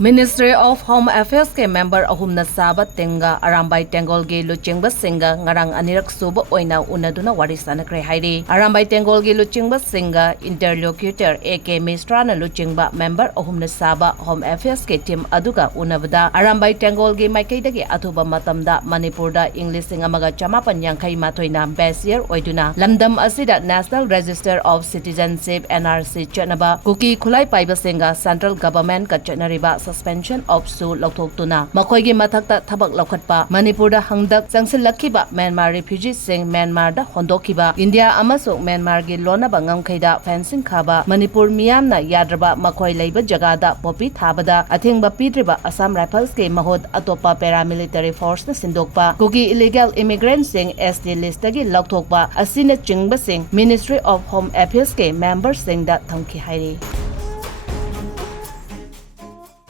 Ministry of Home Affairs के member ahum na saba tenga Arambai Tengol ge luchingba singa ngarang anirak suba oina unaduna wari sanakre hairi Arambai Tengol ge luchingba singa interlocutor AK Mistra na luchingba member ahum na saba Home Affairs ke team aduga unabada Arambai Tengol ge maikaida ge athuba matamda Manipur da English singa maga chamapan yankai matoina best year oiduna lamdam asida National Register of Citizenship NRC chatnaba Kuki khulai paiba singa Central Government ka chatnariba suspension of su lauthokuna makhoi mathakta thabak laukhatpa Manipur da hangdak changsilakhiba Myanmar refugees sing Myanmar da hondokhiba India amasuk Myanmar gi lonaba ngamkhaida fencing khaba Manipur miyamna yadraba makhoi leiba jaga da popi thabada athengba pidriba Assam Rifles ke mahod atopa paramilitary force na sindokpa kuki illegal immigrants sing SD list gi lauthokpa asina chingba sing Ministry of Home Affairs ke members sing da thamki hairi